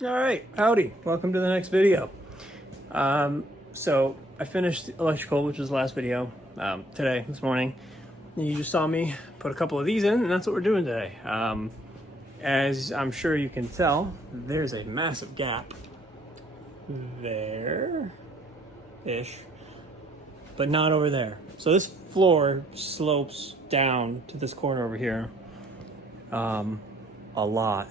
All right, howdy. Welcome to the next video. So I finished electrical, which was the last video, this morning. And you just saw me put a couple of these in, and that's what we're doing today. As I'm sure you can tell, there's a massive gap there-ish, but not over there. So this floor slopes down to this corner over here a lot.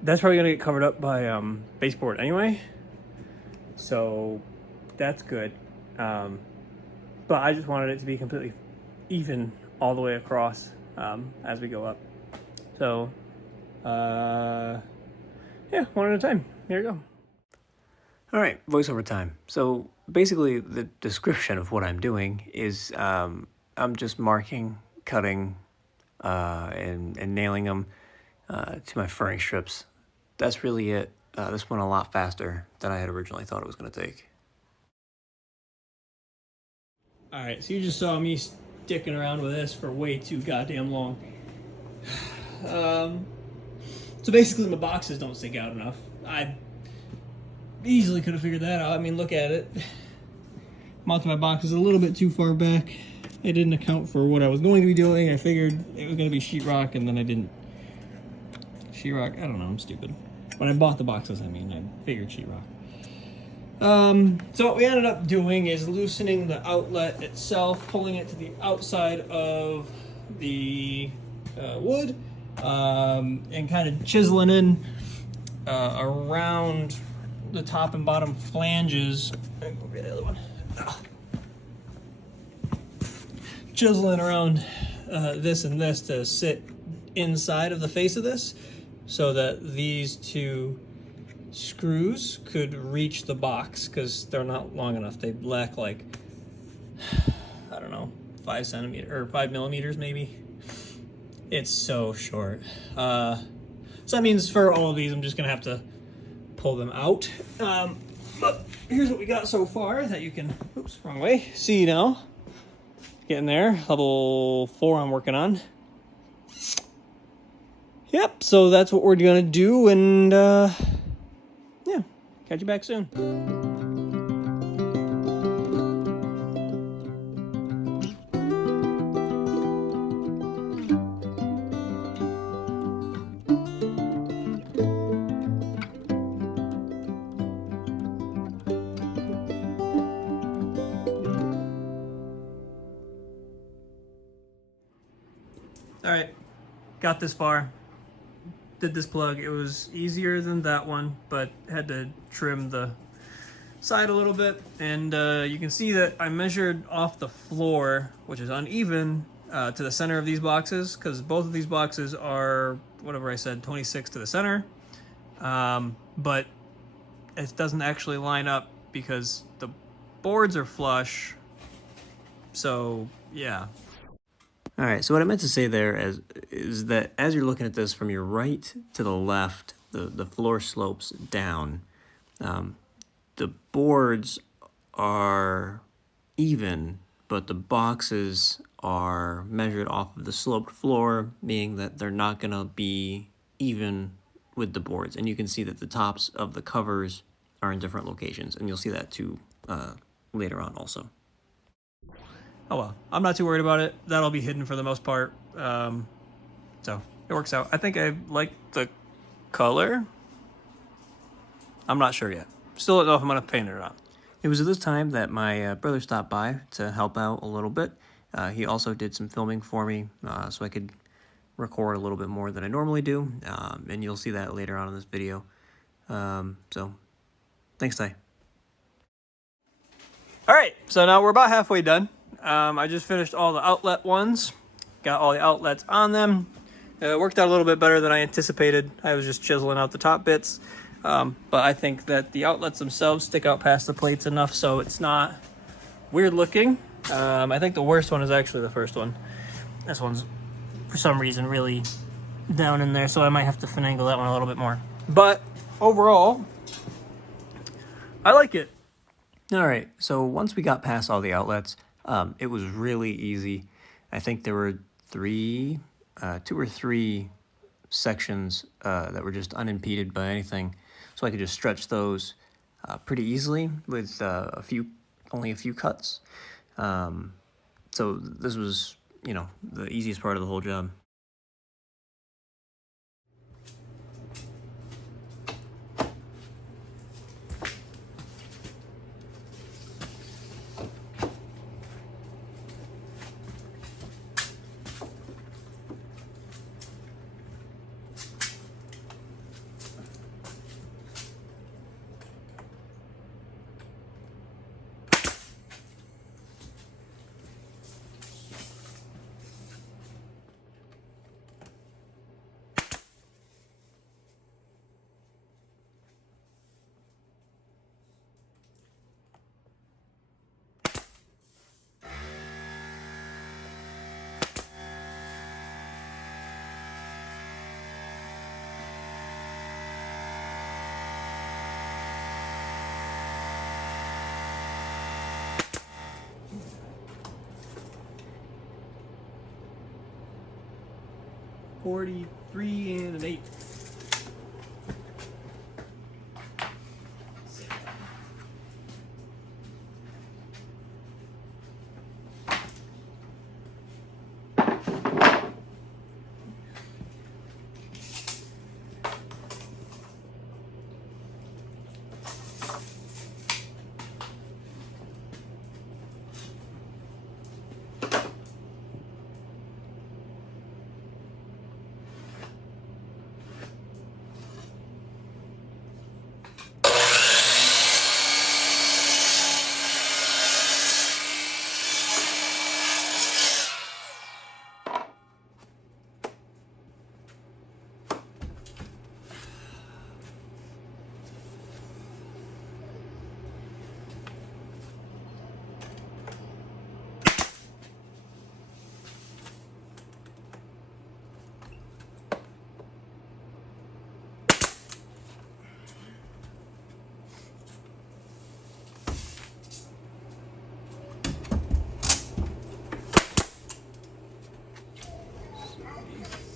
That's probably gonna get covered up by baseboard anyway, so that's good. But I just wanted it to be completely even all the way across as we go up. So yeah, one at a time. Here we go. All right, voiceover time. So basically the description of what I'm doing is I'm just marking, cutting, and nailing them to my furring strips. That's really it. This went a lot faster than I had originally thought it was going to take. All right, so you just saw me sticking around with this for way too goddamn long. So basically my boxes don't stick out enough. I easily could have figured that out. I mean, look at it. Mounted my boxes a little bit too far back. I didn't account for what I was going to be doing. I figured it was going to be sheetrock, and then I didn't. Sheetrock, I don't know, I'm stupid. When I bought the boxes, I figured sheetrock. So what we ended up doing is loosening the outlet itself, pulling it to the outside of the wood, and kind of chiseling in around the top and bottom flanges. Go get the other one. Chiseling around this and this to sit inside of the face of this, so that these two screws could reach the box, because they're not long enough. They lack like, I don't know, 5 millimeters maybe. It's so short. So that means for all of these, I'm just gonna have to pull them out. But here's what we got so far that you can, oops, wrong way, see now. Getting there, level 4 I'm working on. Yep, so that's what we're gonna do, and yeah, catch you back soon. All right, got this far. Did this plug. It was easier than that one, but had to trim the side a little bit. And you can see that I measured off the floor, which is uneven, to the center of these boxes, because both of these boxes are, whatever I said, 26 to the center. But it doesn't actually line up because the boards are flush. So yeah. All right, so what I meant to say there is that as you're looking at this from your right to the left, the floor slopes down. The boards are even, but the boxes are measured off of the sloped floor, meaning that they're not gonna be even with the boards. And you can see that the tops of the covers are in different locations, and you'll see that too later on also. Oh well, I'm not too worried about it. That'll be hidden for the most part. So it works out. I think I like the color. I'm not sure yet. Still don't know if I'm gonna paint it or not. It was at this time that my brother stopped by to help out a little bit. He also did some filming for me, so I could record a little bit more than I normally do, and you'll see that later on in this video. So thanks, Ty. All right, so now we're about halfway done. I just finished all the outlet ones, got all the outlets on them. It worked out a little bit better than I anticipated. I was just chiseling out the top bits, but I think that the outlets themselves stick out past the plates enough so it's not weird looking. I think the worst one is actually the first one. This one's, for some reason, really down in there, so I might have to finagle that one a little bit more. But overall, I like it. All right, so once we got past all the outlets, it was really easy. I think there were 2 or 3 sections that were just unimpeded by anything, so I could just stretch those pretty easily with only a few cuts. So this was, the easiest part of the whole job. $43 and an 8.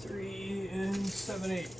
Three and 7/8.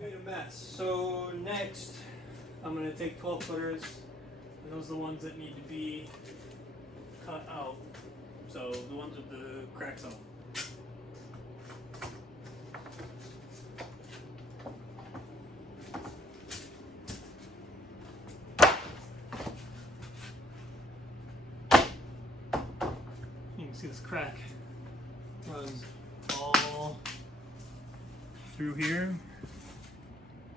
Made a mess. So next, I'm going to take 12 footers, and those are the ones that need to be cut out. So the ones with the cracks on them. You can see this crack runs all through here.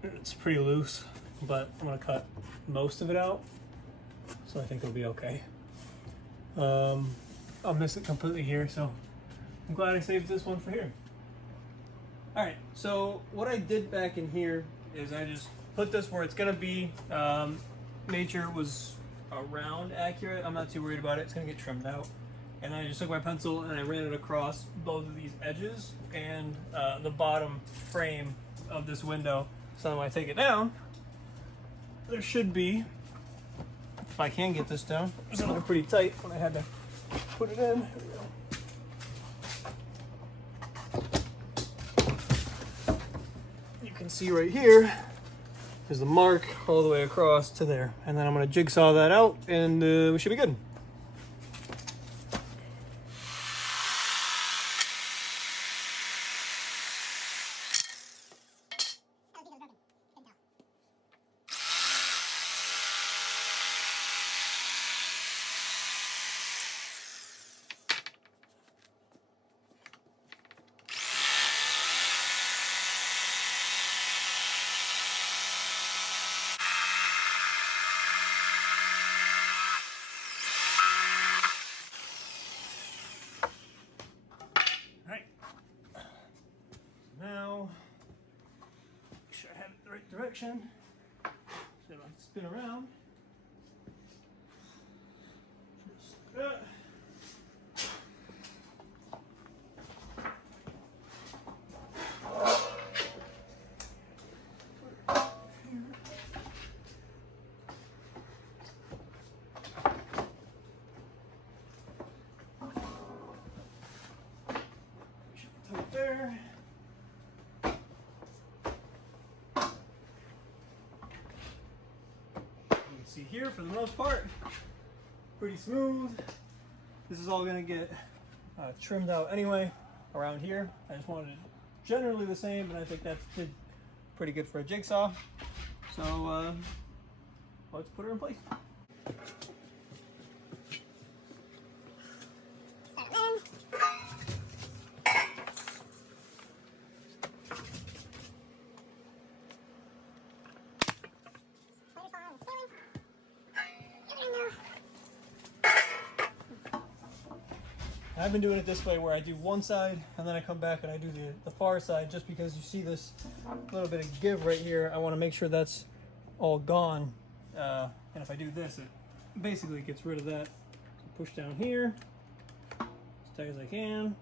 It's pretty loose, but I'm gonna cut most of it out, so I think it'll be okay. I'll miss it completely here, so I'm glad I saved this one for here. All right, so what I did back in here is I just put this where it's gonna be. Made sure it was around accurate. I'm not too worried about it. It's gonna get trimmed out. And then I just took my pencil and I ran it across both of these edges and the bottom frame of this window. So when I take it down, there should be, if I can get this down, it was pretty tight when I had to put it in. Here we go. You can see right here is the mark all the way across to there. And then I'm gonna jigsaw that out and we should be good. direction. So I spin around. Just like that. Tight there. You can see here, for the most part, pretty smooth. This is all gonna get trimmed out anyway around here. I just wanted it generally the same, but I think that's pretty good for a jigsaw. So let's put her in place. I've been doing it this way where I do one side and then I come back and I do the far side, just because you see this little bit of give right here. I want to make sure that's all gone. And if I do this, it basically gets rid of that. So push down here as tight as I can.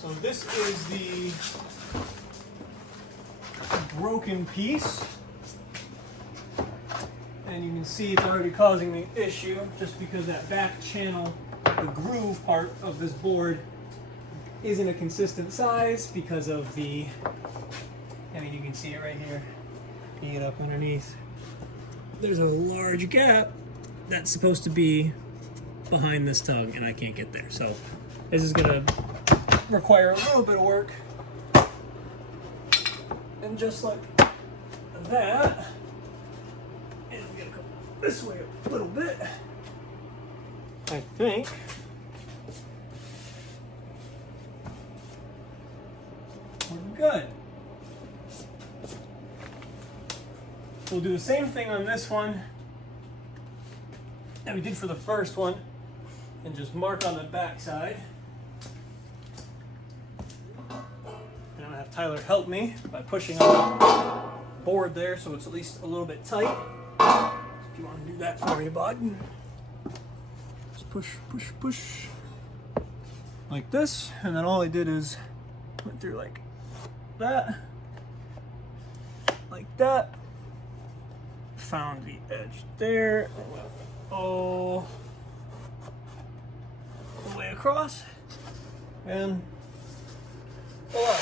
So this is the broken piece, and you can see it's already causing me issue just because that back channel, the groove part of this board, isn't a consistent size because of the, I mean, you can see it right here. You get up underneath, there's a large gap that's supposed to be behind this tongue, and I can't get there. So this is gonna require a little bit of work, and just like that, and I'm gonna come this way a little bit. I think we're good. We'll do the same thing on this one that we did for the first one, and just mark on the back side. Tyler helped me by pushing on the board there so it's at least a little bit tight. If you want to do that for me, bud. Just push, push, push. Like this. And then all I did is went through like that. Like that. Found the edge there. And went all the way across. And voila.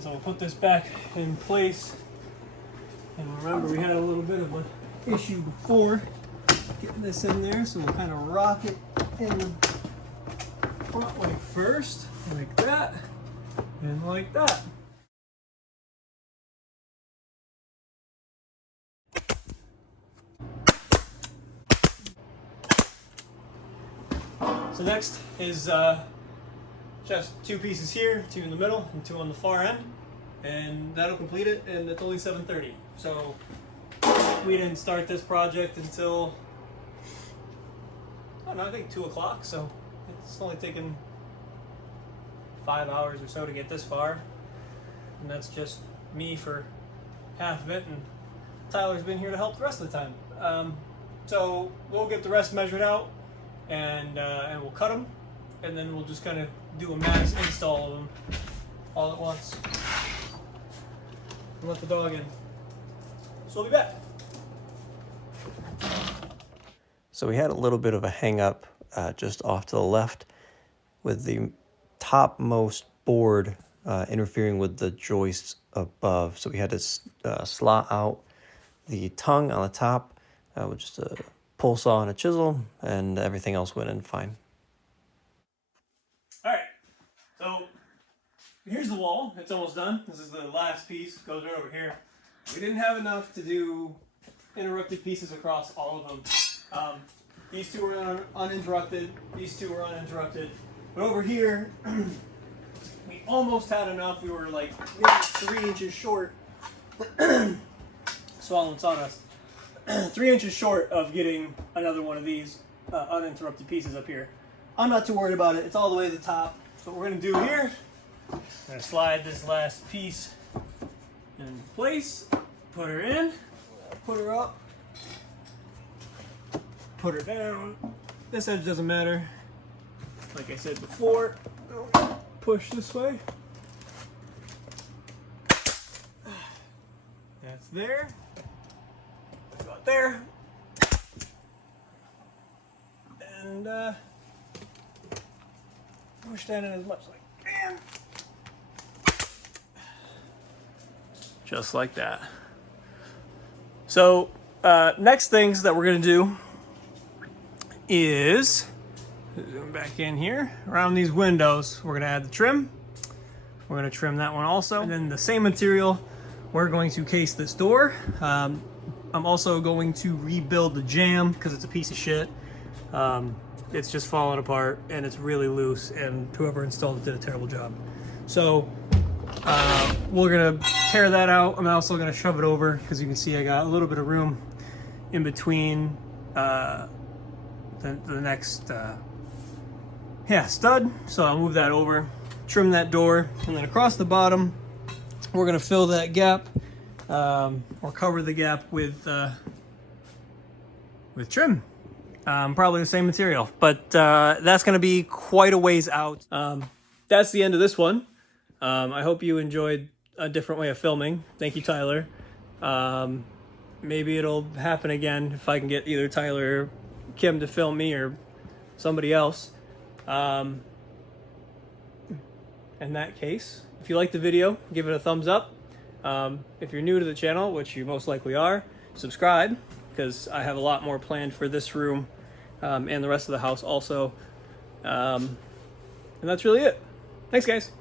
So we'll put this back in place. And remember, we had a little bit of an issue before getting this in there, so we'll kind of rock it in the front way first, like that, and like that. So next is just two pieces here, two in the middle and two on the far end, and that'll complete it. And it's only 7:30, so we didn't start this project until, I don't know, I think 2 o'clock. So it's only taken 5 hours or so to get this far, and that's just me for half of it, and Tyler's been here to help the rest of the time. So we'll get the rest measured out, and we'll cut them, and then we'll just kind of do a mass install of them all at once and let the dog in. So we'll be back. So we had a little bit of a hang up just off to the left with the topmost board interfering with the joists above. So we had to slot out the tongue on the top with just a pull saw and a chisel, and everything else went in fine. Here's the wall. It's almost done. This is the last piece. Goes right over here. We didn't have enough to do interrupted pieces across all of them. These two were uninterrupted. These two were uninterrupted. But over here, we almost had enough. We were like maybe 3 inches short. Swallowing sawdust. 3 inches short of getting another one of these uninterrupted pieces up here. I'm not too worried about it. It's all the way to the top. So what we're going to do here, I'm going to slide this last piece in place, put her in, put her up, put her down. This edge doesn't matter. Like I said before, push this way. That's there. About there. And push that in as much as I can. Just like that. So next things that we're going to do is zoom back in here. Around these windows, we're going to add the trim. We're going to trim that one also. And then the same material, we're going to case this door. I'm also going to rebuild the jamb because it's a piece of shit. It's just falling apart and it's really loose, and whoever installed it did a terrible job. So we're gonna tear that out. I'm also gonna shove it over because you can see I got a little bit of room in between the next stud. So I'll move that over, trim that door, and then across the bottom we're gonna fill that gap or cover the gap with trim. Probably the same material, but that's going to be quite a ways out. That's the end of this one. I hope you enjoyed a different way of filming. Thank you, Tyler. Maybe it'll happen again if I can get either Tyler or Kim to film me or somebody else. In that case, if you like the video, give it a thumbs up. If you're new to the channel, which you most likely are, subscribe, because I have a lot more planned for this room and the rest of the house also. And that's really it. Thanks, guys.